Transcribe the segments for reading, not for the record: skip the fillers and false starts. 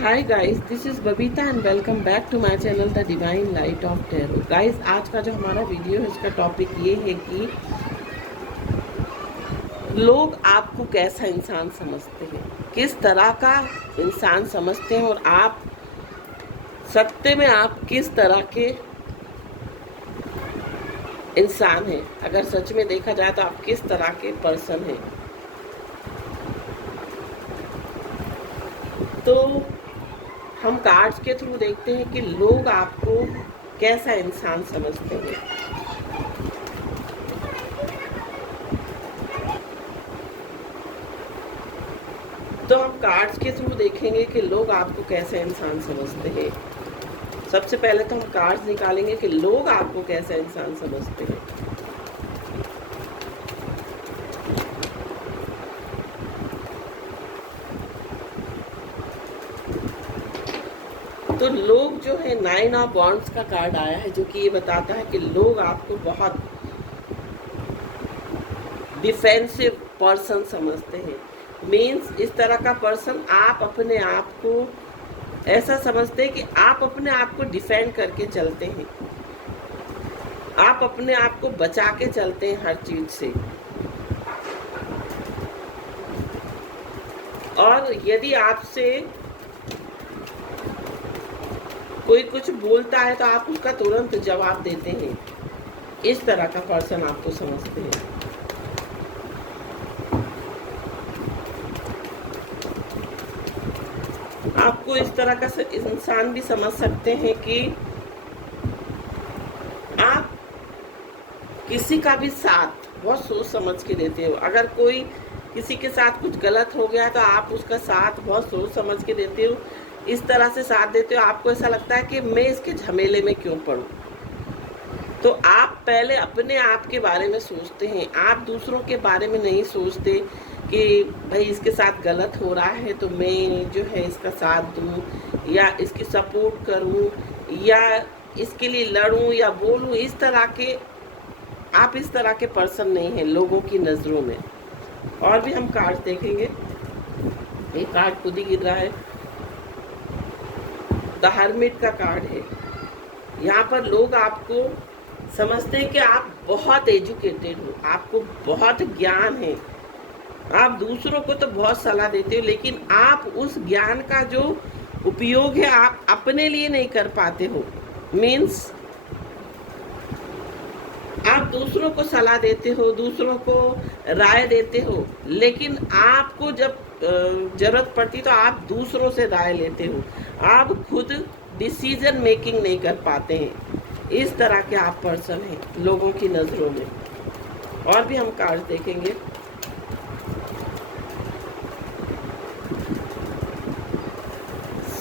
Hi guys, this is Babita and welcome back to my channel the divine light of tarot. Guys, आज का जो हमारा video है इसका टॉपिक ये है कि लोग आपको कैसा इंसान समझते हैं, किस तरह का इंसान समझते हैं और आप सत्य में आप किस तरह के इंसान हैं। अगर सच में देखा जाए तो आप किस तरह के पर्सन हैं। तो हम कार्ड्स के थ्रू देखते हैं कि लोग आपको कैसा इंसान समझते हैं। तो हम कार्ड्स के थ्रू देखेंगे कि लोग आपको कैसा इंसान समझते हैं। सबसे पहले तो हम कार्ड्स निकालेंगे कि लोग आपको कैसा इंसान समझते हैं। तो लोग जो है 9 ऑफ वॉन्ड्स का कार्ड आया है, जो कि ये बताता है कि लोग आपको बहुत डिफेंसिव पर्सन समझते हैं। मीन्स इस तरह का पर्सन आप अपने आप को ऐसा समझते हैं कि आप अपने आप को डिफेंड करके चलते हैं, आप अपने आप को बचा के चलते हैं हर चीज से। और यदि आपसे कोई कुछ बोलता है तो आप उसका तुरंत जवाब देते हैं। इस तरह का पर्सन आपको समझते हैं। आपको इस तरह का इंसान भी समझ सकते हैं कि आप किसी का भी साथ बहुत सोच समझ के देते हो। अगर कोई किसी के साथ कुछ गलत हो गया है तो आप उसका साथ बहुत सोच समझ के देते हो। इस तरह से साथ देते हो, आपको ऐसा लगता है कि मैं इसके झमेले में क्यों पड़ूं। तो आप पहले अपने आप के बारे में सोचते हैं, आप दूसरों के बारे में नहीं सोचते कि भाई इसके साथ गलत हो रहा है तो मैं जो है इसका साथ दूं या इसकी सपोर्ट करूं या इसके लिए लड़ूं या बोलूं। इस तरह के आप इस तरह के पर्सन नहीं हैं लोगों की नज़रों में। और भी हम कार्ड देखेंगे। एक कार्ड खुद ही गिर रहा है, द हर्मिट का कार्ड है। यहाँ पर लोग आपको समझते हैं कि आप बहुत एजुकेटेड हो, आपको बहुत ज्ञान है, आप दूसरों को तो बहुत सलाह देते हो, लेकिन आप उस ज्ञान का जो उपयोग है आप अपने लिए नहीं कर पाते हो। मीन्स आप दूसरों को सलाह देते हो, दूसरों को राय देते हो, लेकिन आपको जब जरूरत पड़ती तो आप दूसरों से राय लेते हो, आप खुद डिसीजन मेकिंग नहीं कर पाते हैं। इस तरह के आप पर्सन हैं लोगों की नज़रों में। और भी हम कार्ड देखेंगे।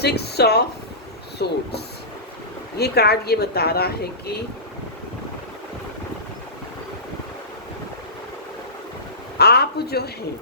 सिक्स ऑफ सोर्ड्स, ये कार्ड ये बता रहा है कि आप जो हैं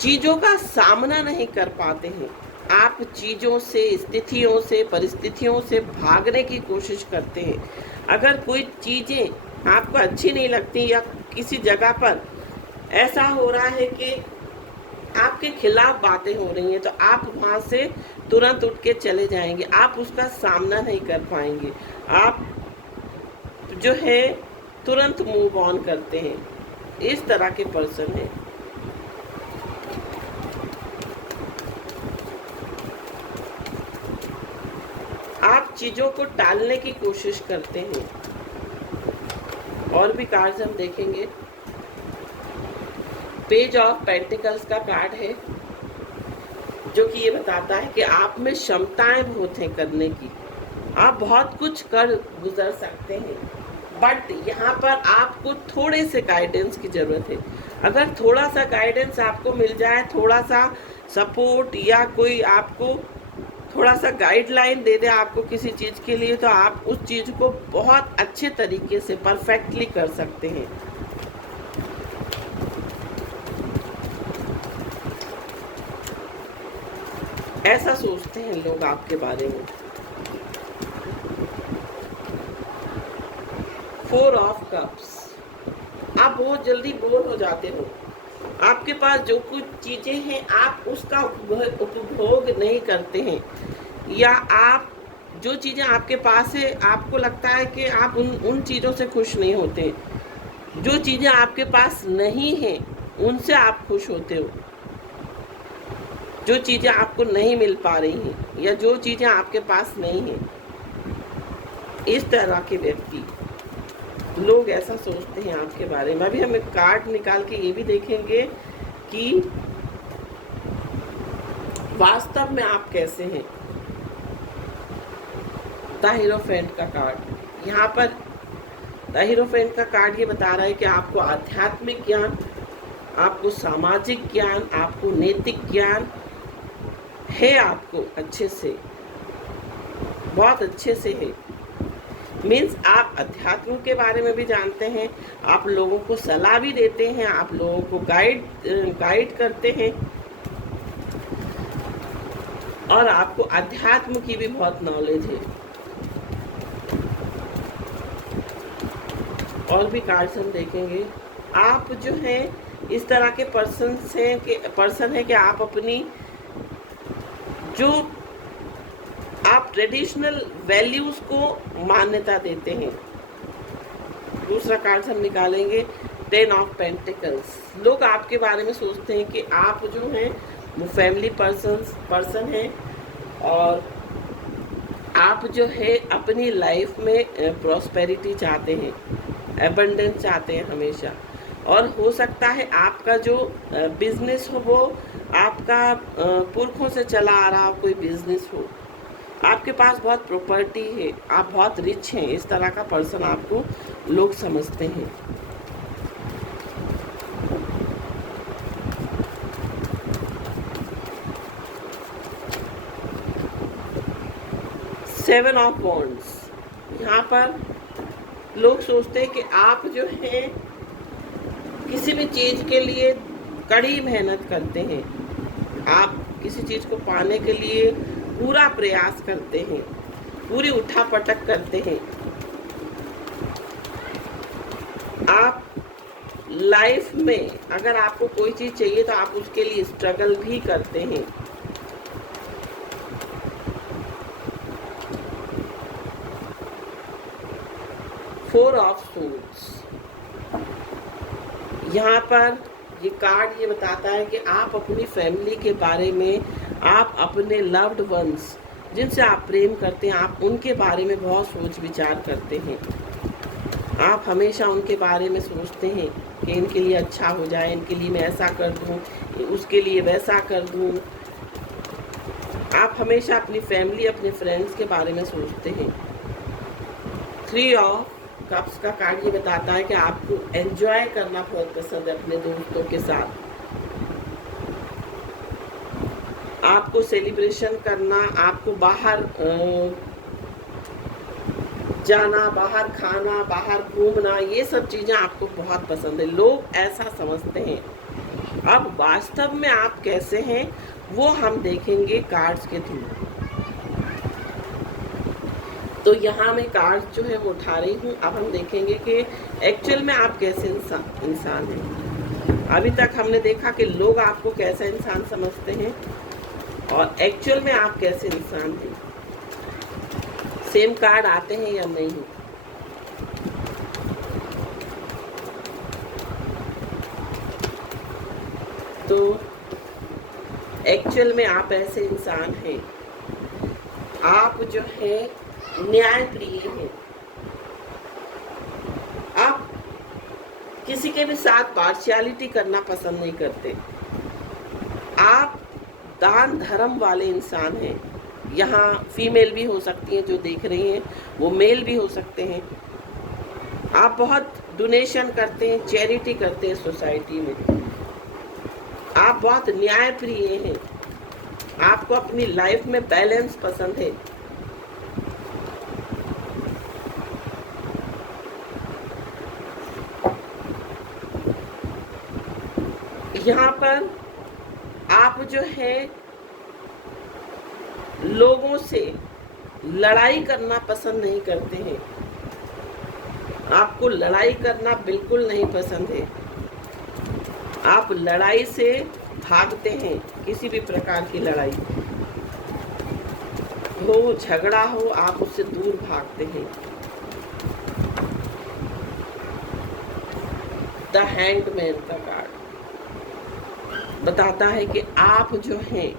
चीजों का सामना नहीं कर पाते हैं। आप चीजों से, स्थितियों से, परिस्थितियों से भागने की कोशिश करते हैं। अगर कोई चीजें आपको अच्छी नहीं लगती या किसी जगह पर ऐसा हो रहा है कि आपके खिलाफ बातें हो रही हैं तो आप वहां से तुरंत उठ के चले जाएंगे, आप उसका सामना नहीं कर पाएंगे। आप जो है तुरंत मूव ऑन करते हैं। इस तरह के पर्सन है। आप चीजों को टालने की कोशिश करते हैं। और भी कार्ड्स हम देखेंगे। पेज ऑफ पेंटिकल्स का कार्ड है, जो कि ये बताता है कि आप में क्षमताएं बहुत हैं करने की, आप बहुत कुछ कर गुजर सकते हैं, बट यहाँ पर आपको थोड़े से गाइडेंस की ज़रूरत है। अगर थोड़ा सा गाइडेंस आपको मिल जाए, थोड़ा सा सपोर्ट या कोई आपको थोड़ा सा गाइडलाइन दे दे आपको किसी चीज़ के लिए, तो आप उस चीज़ को बहुत अच्छे तरीके से परफेक्टली कर सकते हैं। ऐसा सोचते हैं लोग आपके बारे में। 4 ऑफ कप्स, आप बहुत जल्दी बोर हो जाते हो, आपके पास जो कुछ चीज़ें हैं आप उसका उपभोग नहीं करते हैं, या आप जो चीज़ें आपके पास है आपको लगता है कि आप उन चीज़ों से खुश नहीं होते। जो चीज़ें आपके पास नहीं हैं उनसे आप खुश होते हो। जो चीज़ें आपको नहीं मिल पा रही हैं या जो चीज़ें आपके पास नहीं हैं, इस तरह के व्यक्ति लोग ऐसा सोचते हैं आपके बारे में। अभी हम एक कार्ड निकाल के ये भी देखेंगे कि वास्तव में आप कैसे हैं। द हीरोफेंट का कार्ड, यहाँ पर द हीरोफेंट का कार्ड ये बता रहा है कि आपको आध्यात्मिक ज्ञान, आपको सामाजिक ज्ञान, आपको नैतिक ज्ञान है, आपको अच्छे से, बहुत अच्छे से है। मीन्स आप अध्यात्म के बारे में भी जानते हैं, आप लोगों को सलाह भी देते हैं, आप लोगों को गाइड करते हैं, और आपको अध्यात्म की भी बहुत नॉलेज है। और भी कार्ड्स हम देखेंगे। आप जो हैं इस तरह के पर्सन है कि आप अपनी जो आप ट्रेडिशनल वैल्यूज को मान्यता देते हैं। दूसरा कार्ड हम निकालेंगे 10 ऑफ पेंटिकल्स। लोग आपके बारे में सोचते हैं कि आप जो हैं वो फैमिली पर्सन हैं, और आप जो है अपनी लाइफ में प्रॉस्पेरिटी चाहते हैं, एबंडेंस चाहते हैं हमेशा। और हो सकता है आपका जो बिजनेस हो वो आपका पुरखों से चला आ रहा कोई बिजनेस हो, आपके पास बहुत प्रॉपर्टी है, आप बहुत रिच हैं। इस तरह का पर्सन आपको लोग समझते हैं। सेवन ऑफ वॉन्ड्स, यहाँ पर लोग सोचते हैं कि आप जो हैं किसी भी चीज़ के लिए कड़ी मेहनत करते हैं, आप किसी चीज़ को पाने के लिए पूरा प्रयास करते हैं, पूरी उठापटक करते हैं। आप लाइफ में अगर आपको कोई चीज़ चाहिए तो आप उसके लिए स्ट्रगल भी करते हैं। फोर ऑफ सूट्स, यहाँ पर ये कार्ड ये बताता है कि आप अपनी फैमिली के बारे में, आप अपने लव्ड वंस जिनसे आप प्रेम करते हैं, आप उनके बारे में बहुत सोच विचार करते हैं। आप हमेशा उनके बारे में सोचते हैं कि इनके लिए अच्छा हो जाए, इनके लिए मैं ऐसा कर दूं, उसके लिए वैसा कर दूं। आप हमेशा अपनी फैमिली, अपने फ्रेंड्स के बारे में सोचते हैं। 3 ऑफ कप्स का कार्ड ये बताता है कि आपको एंजॉय करना बहुत पसंद है अपने दोस्तों के साथ, आपको सेलिब्रेशन करना, आपको बाहर जाना, बाहर खाना, बाहर घूमना, ये सब चीज़ें आपको बहुत पसंद है। लोग ऐसा समझते हैं। अब वास्तव में आप कैसे हैं वो हम देखेंगे कार्ड्स के थ्रू। तो यहाँ मैं कार्ड्स जो है वो उठा रही हूँ। अब हम देखेंगे कि एक्चुअल में आप कैसे इंसान हैं। अभी तक हमने देखा कि लोग आपको कैसा इंसान समझते हैं और एक्चुअल में आप कैसे इंसान हैं। सेम कार्ड आते हैं या नहीं। तो एक्चुअल में आप ऐसे इंसान हैं, आप जो है न्यायप्रिय हैं। आप किसी के भी साथ पार्शियलिटी करना पसंद नहीं करते। आप दान धर्म वाले इंसान हैं। यहाँ फीमेल भी हो सकती हैं जो देख रही हैं, वो मेल भी हो सकते हैं। आप बहुत डोनेशन करते हैं, चैरिटी करते हैं सोसाइटी में। आप बहुत न्यायप्रिय हैं। आपको अपनी लाइफ में बैलेंस पसंद है। यहाँ पर आप जो है लोगों से लड़ाई करना पसंद नहीं करते हैं। आपको लड़ाई करना बिल्कुल नहीं पसंद है। आप लड़ाई से भागते हैं, किसी भी प्रकार की लड़ाई हो, झगड़ा हो, आप उससे दूर भागते हैं। द हैंगमैन का कार्ड बताता है कि आप जो हैं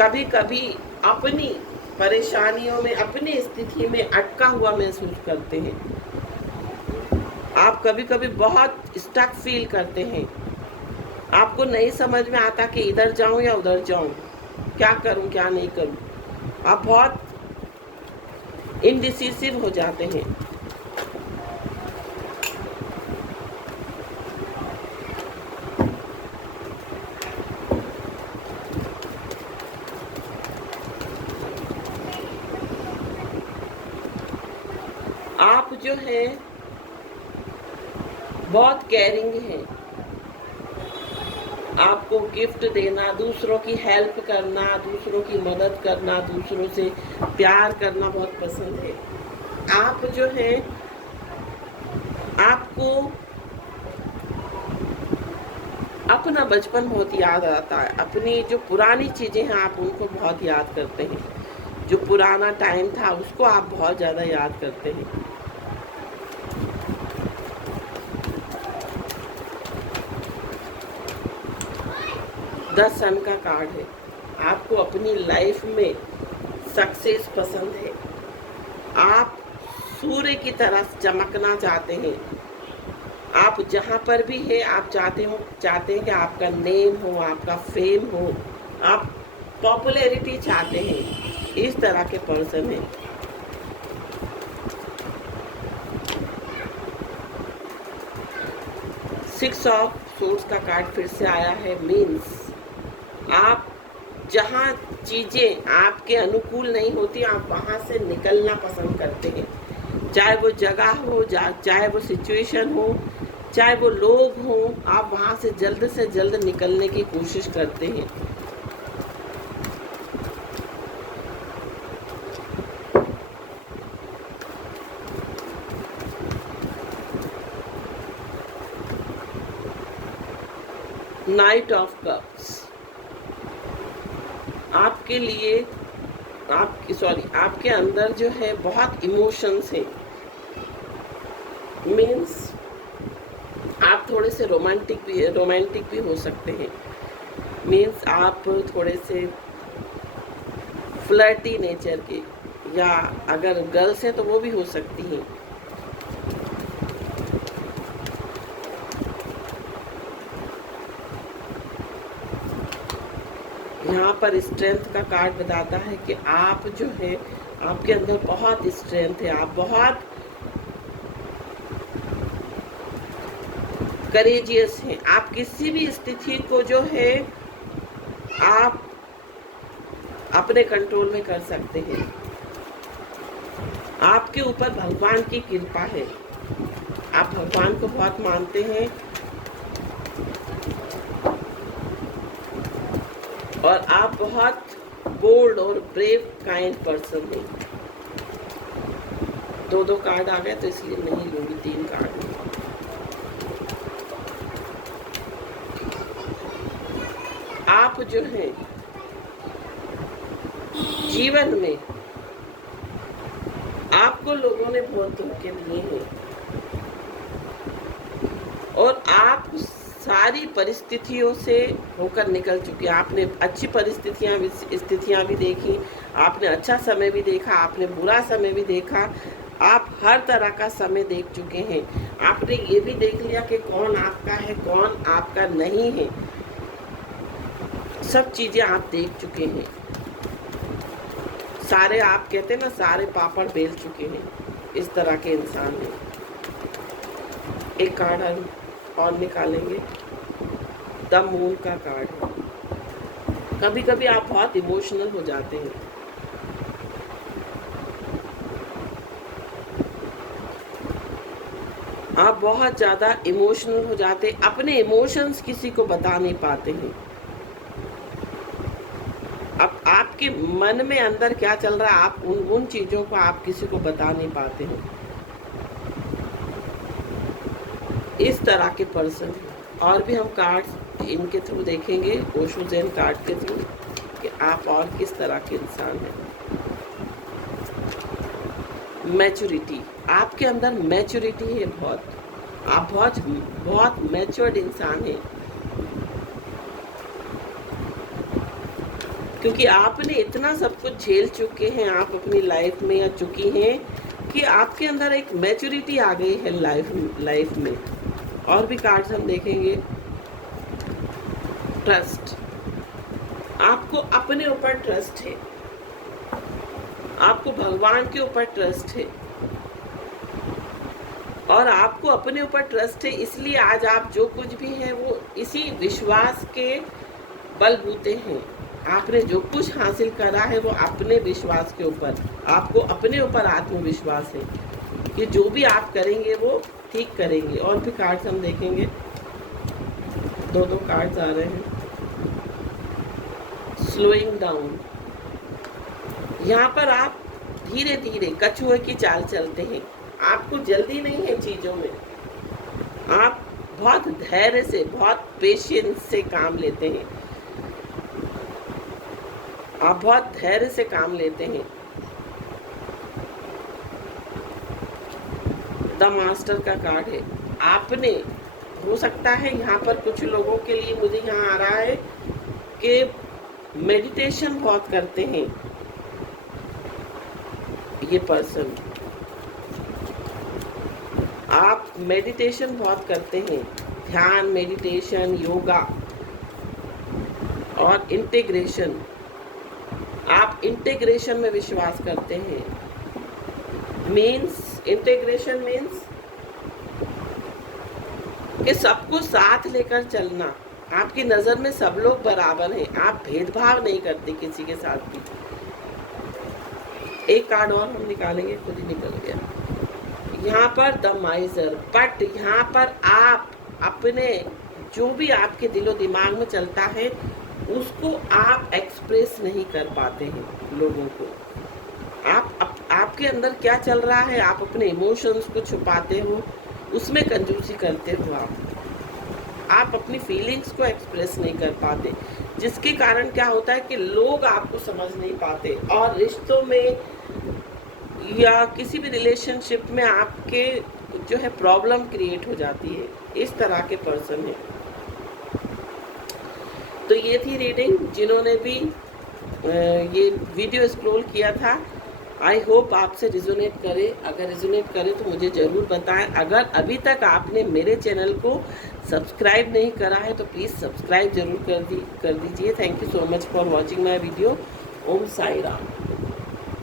कभी कभी अपनी परेशानियों में, अपनी स्थिति में अटका हुआ महसूस करते हैं। आप कभी कभी बहुत स्टक फील करते हैं। आपको नहीं समझ में आता कि इधर जाऊं या उधर जाऊं, क्या करूं क्या नहीं करूं। आप बहुत इनडिसिसिव हो जाते हैं। आप जो है बहुत केयरिंग हैं। आपको गिफ्ट देना, दूसरों की हेल्प करना, दूसरों की मदद करना, दूसरों से प्यार करना बहुत पसंद है। आप जो है, आपको अपना बचपन बहुत याद आता है। अपनी जो पुरानी चीज़ें हैं आप उनको बहुत याद करते हैं। जो पुराना टाइम था उसको आप बहुत ज़्यादा याद करते हैं। द सन का कार्ड है। आपको अपनी लाइफ में सक्सेस पसंद है। आप सूर्य की तरह चमकना चाहते हैं। आप जहाँ पर भी है आप चाहते हैं कि आपका नेम हो, आपका फेम हो, आप पॉपुलैरिटी चाहते हैं। इस तरह के पर्सन हैं। सिक्स ऑफ सोर्ड्स का कार्ड फिर से आया है। मीन्स आप जहाँ चीज़ें आपके अनुकूल नहीं होती आप वहाँ से निकलना पसंद करते हैं। चाहे वो जगह हो, चाहे वो सिचुएशन हो, चाहे वो लोग हों, आप वहाँ से जल्द निकलने की कोशिश करते हैं। नाइट ऑफ कप्स आपके लिए आपके अंदर जो है बहुत इमोशंस हैं। मीन्स आप थोड़े से रोमांटिक भी हो सकते हैं। मीन्स आप थोड़े से फ्लर्टी नेचर के, या अगर गर्ल्स हैं तो वो भी हो सकती हैं। यहाँ पर स्ट्रेंथ का कार्ड बताता है कि आप जो है, आपके अंदर बहुत स्ट्रेंथ है। आप बहुत करेजियस हैं। आप किसी भी स्थिति को जो है आप अपने कंट्रोल में कर सकते हैं। आपके ऊपर भगवान की कृपा है। आप भगवान को बहुत मानते हैं और आप बहुत बोल्ड और ब्रेव काइंड पर्सन हैं। दो कार्ड आ गए तो इसलिए नहीं लूंगी, 3 कार्ड। आप जो हैं जीवन में आपको लोगों ने बहुत धोखे दिए हैं और आप सारी परिस्थितियों से होकर निकल चुके हैं। आपने अच्छी स्थितियां भी देखी, आपने अच्छा समय भी देखा, आपने बुरा समय भी देखा। आप हर तरह का समय देख चुके हैं। आपने ये भी देख लिया कि कौन आपका है, कौन आपका नहीं है। सब चीज़ें आप देख चुके हैं। सारे, आप कहते हैं ना, सारे पापड़ बेल चुके हैं। इस तरह के इंसान हैं। एक कार्ड और निकालेंगे। द मून का कार्ड है। कभी कभी आप बहुत इमोशनल हो जाते हैं। आप बहुत ज़्यादा इमोशनल हो जाते हैं। अपने इमोशंस किसी को बता नहीं पाते हैं। अब आपके मन में अंदर क्या चल रहा है, आप उन चीज़ों को आप किसी को बता नहीं पाते हैं। इस तरह के पर्सन हैं। और भी हम कार्ड्स इनके थ्रू देखेंगे, ओशो ज़ेन कार्ड के थ्रू, कि आप और किस तरह के इंसान हैं। मैच्योरिटी, आपके अंदर मैच्योरिटी है बहुत, आप बहुत मैच्योर्ड इंसान हैं, क्योंकि आपने इतना सब कुछ झेल चुके हैं आप अपनी लाइफ में या चुकी हैं कि आपके अंदर एक मैच्योरिटी आ गई है लाइफ में। और भी कार्ड्स हम देखेंगे। ट्रस्ट, आपको अपने ऊपर ट्रस्ट है, आपको भगवान के ऊपर ट्रस्ट है, और आपको अपने ऊपर ट्रस्ट है, इसलिए आज आप जो कुछ भी हैं वो इसी विश्वास के बलबूते हैं। आपने जो कुछ हासिल करा है वो अपने विश्वास के ऊपर, आपको अपने ऊपर आत्मविश्वास है कि जो भी आप करेंगे वो ठीक करेंगे। और भी कार्ड्स हम देखेंगे, दो कार्ड्स आ रहे हैं। स्लोइंग डाउन, यहाँ पर आप धीरे धीरे कछुए की चाल चलते हैं, आपको जल्दी नहीं है चीज़ों में, आप बहुत धैर्य से, बहुत पेशेंस से काम लेते हैं, आप बहुत धैर्य से काम लेते हैं। द मास्टर का कार्ड है। आपने, हो सकता है यहाँ पर कुछ लोगों के लिए मुझे यहाँ आ रहा है कि मेडिटेशन बहुत करते हैं ये पर्सन, आप मेडिटेशन बहुत करते हैं, ध्यान, मेडिटेशन, योगा और इंटीग्रेशन, आप इंटीग्रेशन में विश्वास करते हैं। मीन्स, इंटीग्रेशन मीन्स कि सबको साथ लेकर चलना, आपकी नज़र में सब लोग बराबर हैं, आप भेदभाव नहीं करते किसी के साथ भी। एक कार्ड और हम निकालेंगे, खुद ही निकल गया यहाँ पर, द माइजर। बट यहाँ पर आप अपने जो भी आपके दिलो दिमाग में चलता है उसको आप एक्सप्रेस नहीं कर पाते हैं लोगों को। आपके अंदर क्या चल रहा है, आप अपने इमोशंस को छुपाते हो, उसमें कंजूसी करते हो, आप अपनी फीलिंग्स को एक्सप्रेस नहीं कर पाते, जिसके कारण क्या होता है कि लोग आपको समझ नहीं पाते और रिश्तों में या किसी भी रिलेशनशिप में आपके जो है प्रॉब्लम क्रिएट हो जाती है। इस तरह के पर्सन है। तो ये थी रीडिंग। जिन्होंने भी ये वीडियो स्क्रॉल किया था, आई होप आपसे रिजोनेट करे। अगर रिजोनेट करे तो मुझे ज़रूर बताएं। अगर अभी तक आपने मेरे चैनल को सब्सक्राइब नहीं करा है तो प्लीज़ सब्सक्राइब जरूर कर दीजिए। Thank you so much for watching my video. Om Sai Ram.